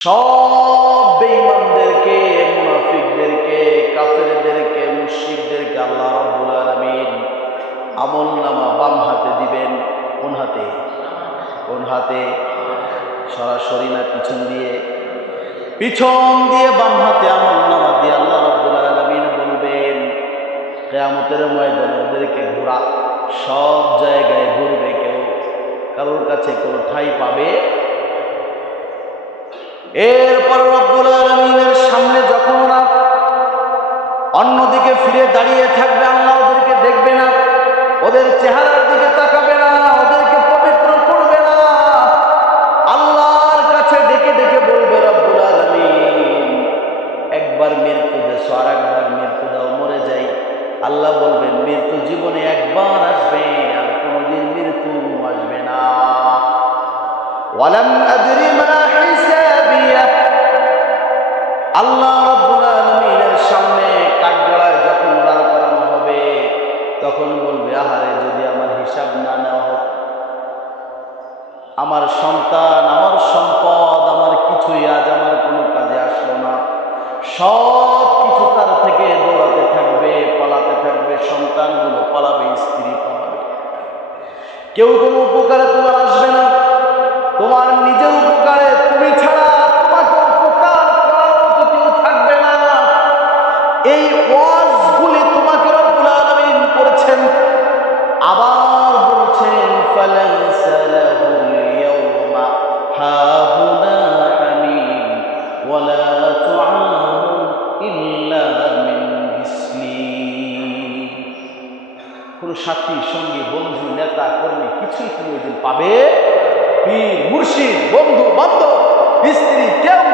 সব বেঈমানদেরকে, মুনাফিকদেরকে, কাফেরদেরকে, মুশরিকদেরকে আল্লাহ রাব্বুল আলামিন আমলনামা বাম হাতে দিবেন। কোন হাতে? কোন হাতে? সরাসরি না পিছন দিয়ে? পিছন দিয়ে বাম হাতে আমলনামা দিয়ে আল্লাহ রাব্বুল আলামিন বলবেন কিয়ামতের ময়দানে ওদেরকে ঘোরা, সব জায়গায় ঘুরবে, কেউ কারোর কাছে কোনো ঠাঁই পাবে। এরপর রব্বুল আলামিনের সামনে যখন ওরা অন্যদিকে ফিরে দাঁড়িয়ে থাকবে, আল্লাহ ওদেরকে দেখবে না, ওদের চেহারার দিকে তাকাবে না, ওদেরকে পবিত্র করবে না। আল্লাহর কাছে ডেকে ডেকে বলবে রব্বুল আলামিন একবার মৃত্যু দেছো, আর একবার মৃত্যু দাও, মরে যাই। আল্লাহ বলবেন মৃত্যু জীবনে একবার আসবে, আর কোনোদিন মৃত্যু আসবে না। ওয়ালাম আদরি মা হিসাবিয়া। আল্লাহ রাব্বুল আলামিনের সামনে কাঠগড়ায় যখন দাঁড় করানো হবে, তখন বলবে আহারে যদি আমার হিসাব না নেওয়া হতো, আমার সন্তান, আমার সম্পদ, আমার কিছুই আজ আমার কোনো কাজে আসলো না। সব কিছু তার থেকে দৌড়াতে থাকবে, পালাতে থাকবে, সন্তানগুলো পালাবে, স্ত্রী পালাবে, কেউ কোনো উপকারে তোমার আসবে না। তোমার নিজের উপকারে তুমি ছাড়া তোমাকে উপকার করার মতো কেউ থাকবে না। এই ওয়াজগুলি তোমাকে রব্বুল আলামিন করেছেন। আবার বলছেন ফালাইসা লাহুল ইয়াওমা হাহুনা হামিম ওয়ালা তুআমু ইল্লা মিন গিসলিন। কোন সাথী, সঙ্গী, বন্ধু, নেতা, কর্মী কিছুই তুমি ওই দিন পাবে, পীর, মুর্শিদ, বন্ধু, বান্ধব, স্ত্রী, কেউ